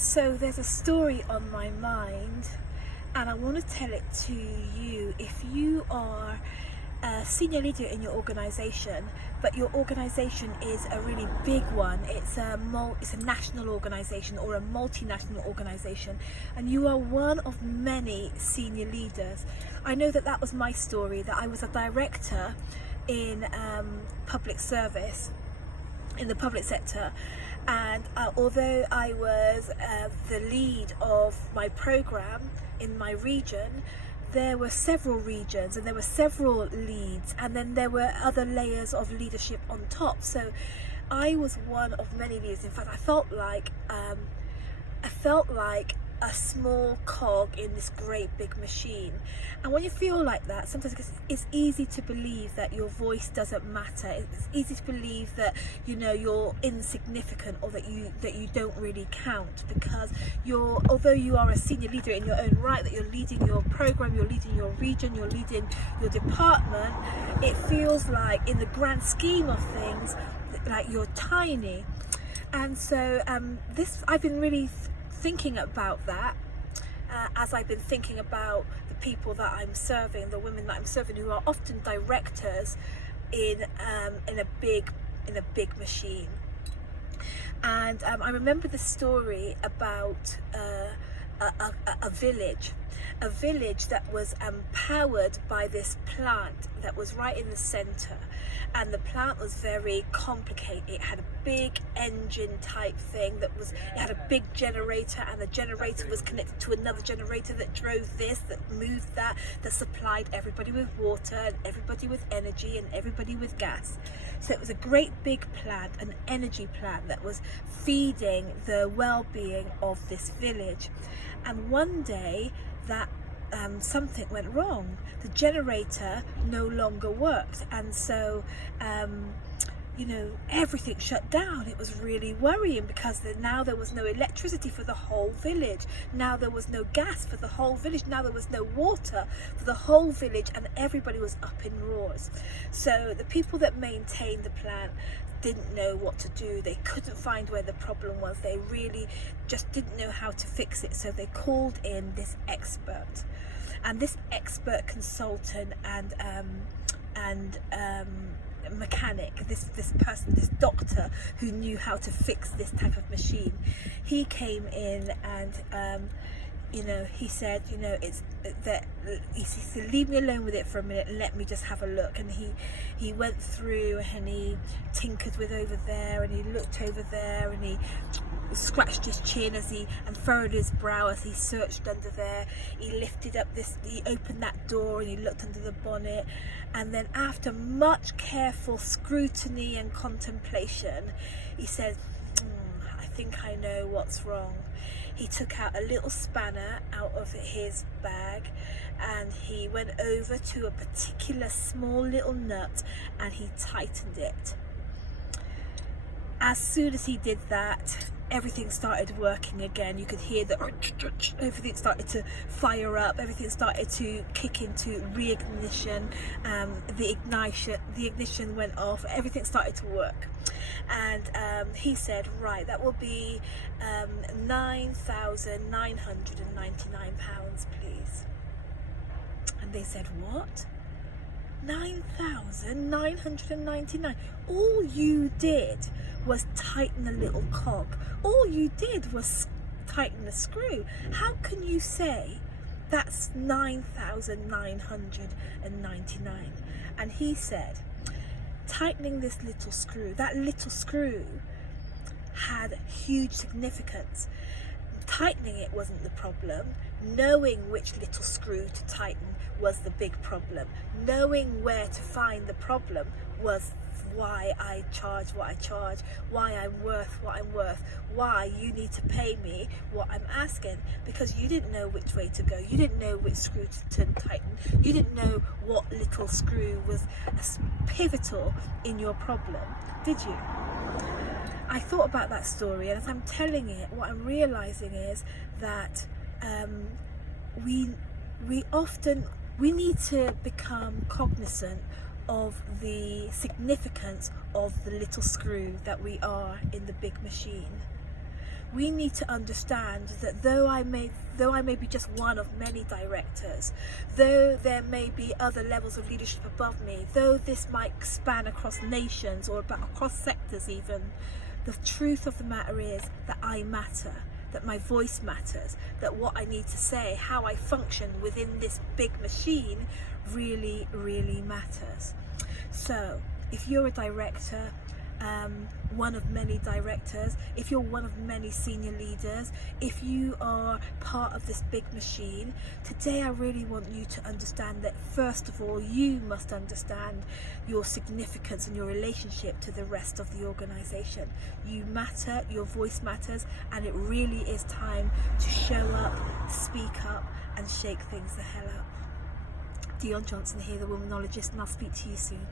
So there's a story on my mind, and I want to tell it to you. If you are a senior leader in your organization, but your organization is a really big one, it's a national organization or a multinational organization, and you are one of many senior leaders. I know that was my story, that I was a director in public service, in the public sector, and although I was the lead of my program in my region, there were several regions and there were several leads, and then there were other layers of leadership on top. So I was one of many leaders. In fact, I felt like a small cog in this great big machine. And when you feel like that, sometimes it's easy to believe that your voice doesn't matter. It's easy to believe that you're insignificant, or that you don't really count, because although you are a senior leader in your own right, that you're leading your program, you're leading your region, you're leading your department, it feels like in the grand scheme of things like you're tiny. And so I've been really thinking about that as I've been thinking about the people that I'm serving, the women that I'm serving, who are often directors in a big machine. And I remember the story about a village that was powered by this plant that was right in the center, and the plant was very complicated. It had a big engine type thing it had a big generator, and the generator was connected to another generator that drove this, that moved that supplied everybody with water and everybody with energy and everybody with gas. So it was a great big plant, an energy plant that was feeding the well-being of this village. And one day that something went wrong. The generator no longer worked, and so everything shut down. It was really worrying, because now there was no electricity for the whole village. Now there was no gas for the whole village. Now there was no water for the whole village, and everybody was up in roars. So the people that maintained the plant didn't know what to do. They couldn't find where the problem was. They really just didn't know how to fix it. So they called in this expert, and this expert consultant and mechanic, this person, this doctor who knew how to fix this type of machine, he came in, and he said, it's that, he said, leave me alone with it for a minute and let me just have a look. And he went through, and he tinkered with over there, and he looked over there, and he scratched his chin and furrowed his brow as he searched under there. He lifted up he opened that door, and he looked under the bonnet, and then after much careful scrutiny and contemplation, he said, I think I know what's wrong. He took out a little spanner out of his bag, and he went over to a particular small little nut, and he tightened it. As soon as he did that, everything started working again. You could hear everything started to fire up, everything started to kick into reignition. The ignition went off, everything started to work. And he said, right, that will be £9,999, please. And they said, what? 9,999? All you did was tighten a little cog. All you did was tighten the screw. How can you say that's 9,999? And he said, tightening this little screw, that little screw had huge significance. Tightening it wasn't the problem. Knowing which little screw to tighten was the big problem. Knowing where to find the problem was why I charge what I charge, why I'm worth what I'm worth, why you need to pay me what I'm asking, because you didn't know which way to go. You didn't know which screw to tighten. You didn't know what little screw was pivotal in your problem, did you? I thought about that story, and as I'm telling it, what I'm realizing is that we need to become cognizant of the significance of the little screw that we are in the big machine. we need to understand that though I may be just one of many directors, though there may be other levels of leadership above me, though this might span across nations or across sectors even, the truth of the matter is that I matter, that my voice matters, that what I need to say, how I function within this big machine really, really matters. So if you're a director, one of many directors, if you're one of many senior leaders, if you are part of this big machine, today I really want you to understand that first of all, you must understand your significance and your relationship to the rest of the organization. You matter, your voice matters, and it really is time to show up, speak up, and shake things the hell up. Dion Johnson here, the Womanologist, and I'll speak to you soon.